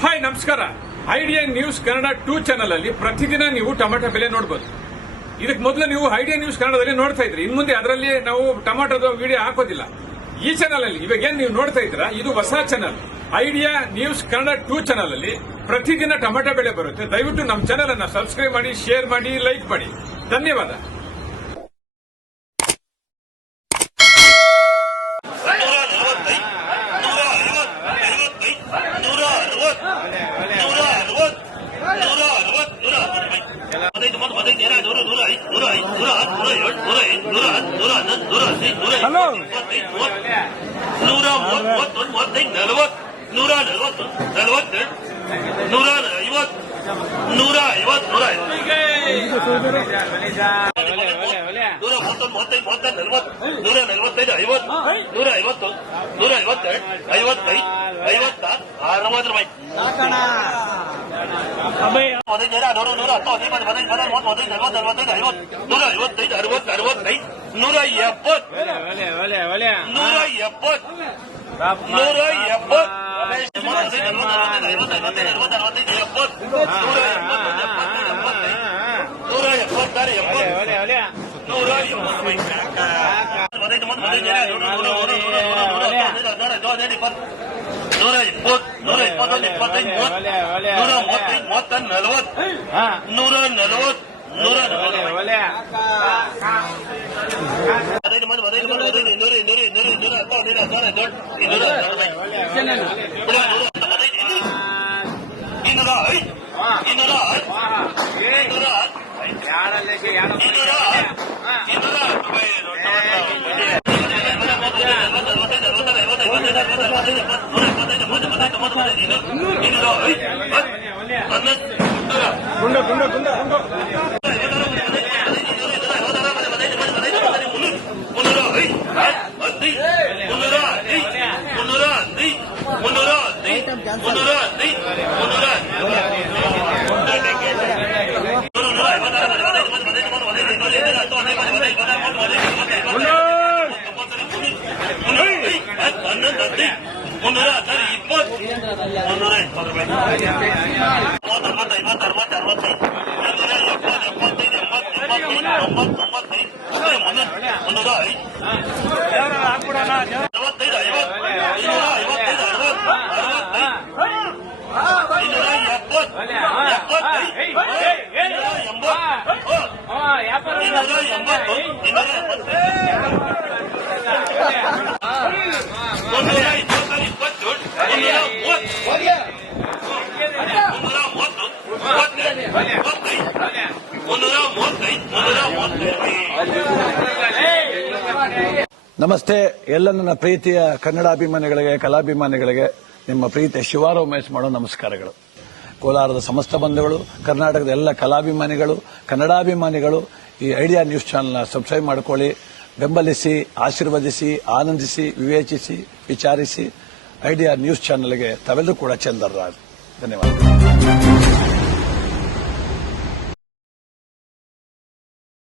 Hi ನಮಸ್ಕಾರ. Idea news Kannada 2 channel ಅಲ್ಲಿ ಪ್ರತಿದಿನ ನೀವು ಟೊಮೆಟೊ ಬೆಲೆ ನೋಡಬಹುದು. ಇದಕ್ಕೆ ಮೊದಲು ನೀವು ಐಡಿಯಾ ನ್ಯೂಸ್ ಕನ್ನಡದಲ್ಲಿ ನೋಡ್ತಾ ಇದ್ರಿ. ಇನ್ನು ಮುಂದೆ ಅದರಲ್ಲಿ ನಾವು ಟೊಮೆಟೊದ ವಿಡಿಯೋ ಹಾಕೋದಿಲ್ಲ. ಈ ಚಾನೆಲ್ ಅಲ್ಲಿ ಇವಾಗ ಏನ್ ನೀವು ನೋಡ್ತಾ ಇದ್ದೀರಾ, ಇದು ಹೊಸ channel. Idea news Kannada 2 channel ಅಲ್ಲಿ ಪ್ರತಿದಿನ ಟೊಮೆಟೊ ಬೆಲೆ ಬರುತ್ತೆ. ದಯವಿಟ್ಟು ನಮ್ಮ ಚಾನೆಲ್ ಅನ್ನು ಸಬ್ಸ್ಕ್ರೈಬ್ ಮಾಡಿ, ಶೇರ್ ಮಾಡಿ, ಲೈಕ್ ಮಾಡಿ. ಧನ್ಯವಾದ. ನಮಸ್ತೆ. ಎಲ್ಲ ನನ್ನ ಪ್ರೀತಿಯ ಕನ್ನಡಾಭಿಮಾನಿಗಳಿಗೆ, ಕಲಾಭಿಮಾನಿಗಳಿಗೆ ನಿಮ್ಮ ಪ್ರೀತಿಯ ಶಿವಾರ ಉಮೇಶ್ ಮಾಡೋ ನಮಸ್ಕಾರಗಳು. ಕೋಲಾರದ ಸಮಸ್ತ ಬಂಧುಗಳು, ಕರ್ನಾಟಕದ ಎಲ್ಲ ಕಲಾಭಿಮಾನಿಗಳು, ಕನ್ನಡಾಭಿಮಾನಿಗಳು ಈ ಐಡಿಯಾ ನ್ಯೂಸ್ ಚಾನೆಲ್ನ ಸಬ್ಸ್ಕ್ರೈಬ್ ಮಾಡಿಕೊಳ್ಳಿ, ಬೆಂಬಲಿಸಿ, ಆಶೀರ್ವದಿಸಿ, ಆನಂದಿಸಿ, ವಿವೇಚಿಸಿ, ವಿಚಾರಿಸಿ. ಐಡಿಯಾ ನ್ಯೂಸ್ ಚಾನೆಲ್ಗೆ ತಾವೆಲ್ಲರೂ ಕೂಡ ಚಂದರ್ರಾಜ್. ಧನ್ಯವಾದ.